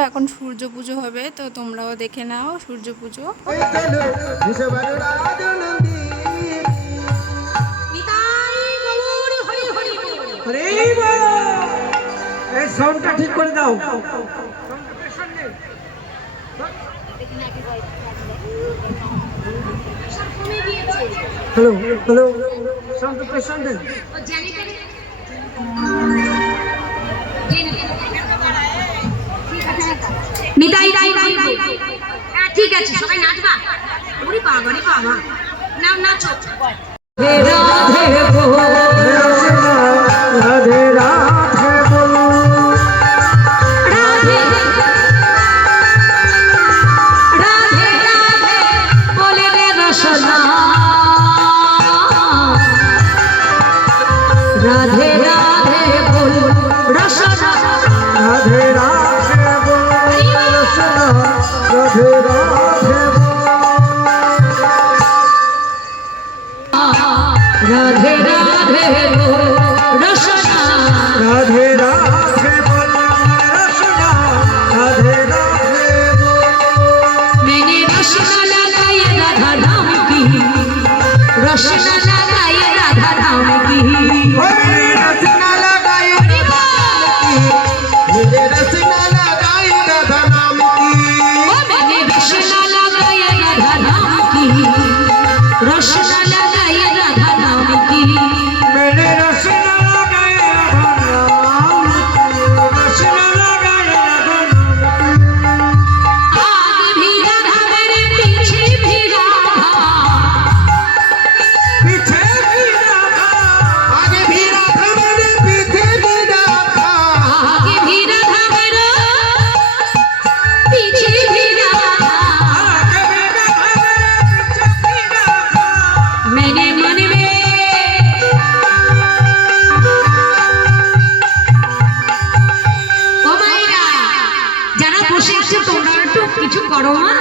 এখন সূর্য পুজো হবে তো তোমরাও দেখে নাও সূর্য পুজো আরে এই সাউন্ডটা ঠিক করে দাও হ্যালো হ্যালো সাউন্ডটা প্রেশার তাই হ্যাঁ ঠিক আছে সবাই নাচবা? ওরে বাবা রে বাবা নাও নাচো। রাধে রাধে রাধে রাধে রাধে বলে রে রাধে রাধে রসনা। রাধে রাধে রসনা। রাধে রাধে মেনে রসনা লাগাই রাধা রাম কি রসনা আছে তোমরা একটু কিছু করো মা